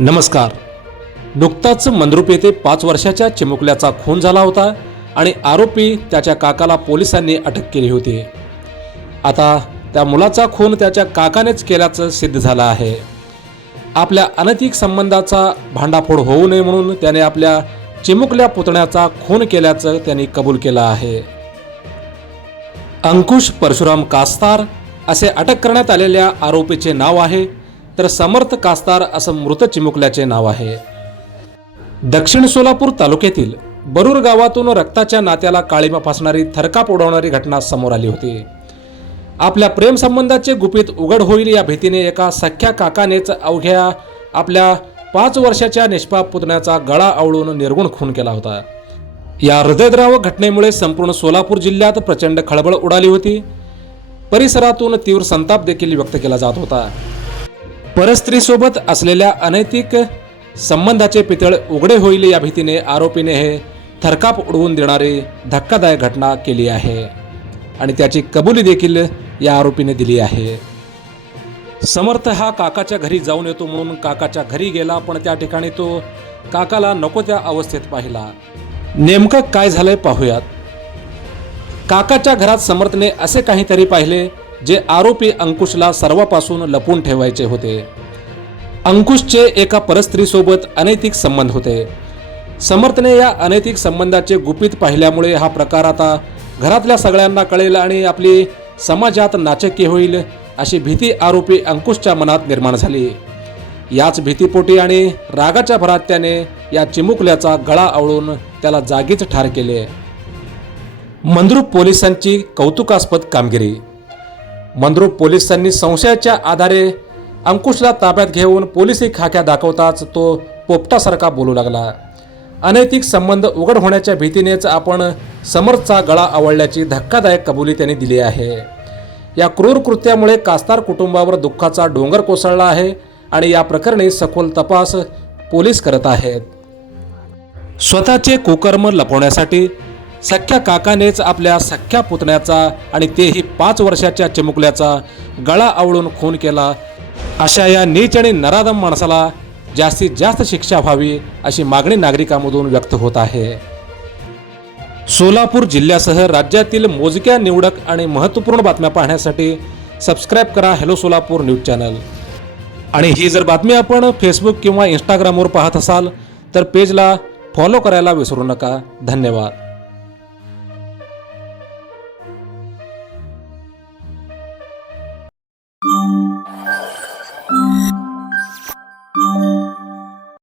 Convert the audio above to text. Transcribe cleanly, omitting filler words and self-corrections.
नमस्कार. नुकताच मंद्रुप येथे 5 वर्षाच्या चिमुकल्याचा खून झाला होता आणि आरोपी त्याच्या काकाला पोलिसांनी अटक केली होती. आता त्या मुलाचा खून त्याच्या काकानेच केल्याचं सिद्ध झालं आहे. आपल्या अनैतिक संबंधाचा भांडाफोड होऊ नये म्हणून त्याने आपल्या चिमुकल्या पुतण्याचा खून केल्याचं त्यांनी कबूल केलं आहे. अंकुश परशुराम कास्तार असे अटक करण्यात आलेल्या आरोपीचे नाव आहे, तर समर्थ कास्तार असं मृत चिमुकल्याचे नाव आहे. दक्षिण सोलापूर तालुक्यातील बरूर गावातून रक्ताच्या नात्याला काळीमा फासणारी थरकाप उडवणारी घटना समोर आली होती. आपल्या प्रेमसंबंधाचे गुपित उघड होईल या भीतीने एका सख्या काकानेच अवघ्या आपल्या 5 वर्षाच्या निष्पाप पुतण्याचा गळा आवळून निर्गुण खून केला होता. या हृदयद्रावक घटनेमुळे संपूर्ण सोलापूर जिल्ह्यात प्रचंड खळबळ उडाली होती. परिसरातून तीव्र संताप देखील व्यक्त केला जात होता. परस्त्रीसोबत असलेल्या अनैतिक संबंधाचे पितळ उघडे होईल या भीतीने आरोपीने हे थरकाप उडवून देणारी धक्कादायक घटना केली आहे आणि त्याची कबुली देखील या आरोपीने दिली आहे. समर्थ हा काकाच्या घरी जाऊन येतो म्हणून काकाच्या घरी गेला, पण त्या ठिकाणी तो काकाला नको त्या अवस्थेत पाहिला. नेमकं काय झालंय पाहूयात. काकाच्या घरात समर्थने असे काहीतरी पाहिले जे आरोपी अंकुशला सर्वापासून लपून ठेवायचे होते. अंकुशचे एका परस्त्रीसोबत अनैतिक संबंध होते. समर्थने या अनैतिक संबंधाचे गुपित पाहिल्यामुळे हा प्रकार आता घरातल्या सगळ्यांना कळेल आणि आपली समाजात नाचक्की होईल अशी भीती आरोपी अंकुशच्या मनात निर्माण झाली. याच भीतीपोटी आणि रागाच्या भरात त्याने या चिमुकल्याचा गळा आवळून त्याला जागीच ठार केले. मंद्रुप पोलिसांची कौतुकास्पद कामगिरी. मंद्रुप पोलिसांनी संशयाच्या आधारे अंकुशला ताब्यात घेऊन पोलिसी खाक्या दाखवताच तो पोपटासारखा बोलू लागला. अनैतिक संबंध उघड होण्याच्या भीतीनेच आपण समर्थचा गळा आवळल्याची धक्कादायक कबुली त्यांनी दिली आहे. या क्रूर कृत्यामुळे कास्तार कुटुंबावर दुःखाचा डोंगर कोसळला आहे आणि या प्रकरणी सखोल तपास पोलीस करत आहेत. स्वतःचे कुकर्म लपवण्यासाठी सख्या काकानेच आपल्या सख्या पुतण्याचा आणि तेही 5 वर्षाच्या चिमुकल्याचा गळा आवळून खून केला. अशा या नीच आणि नराधम माणसाला जास्तीत जास्त शिक्षा व्हावी अशी मागणी नागरिकांमधून व्यक्त होत आहे. सोलापूर जिल्ह्यासह राज्यातील मोजक्या निवडक आणि महत्त्वपूर्ण बातम्या पाहण्यासाठी सबस्क्राईब करा हॅलो सोलापूर न्यूज चॅनल. आणि ही जर बातमी आपण फेसबुक किंवा इंस्टाग्रामवर पाहत असाल तर पेजला फॉलो करायला विसरू नका. धन्यवाद.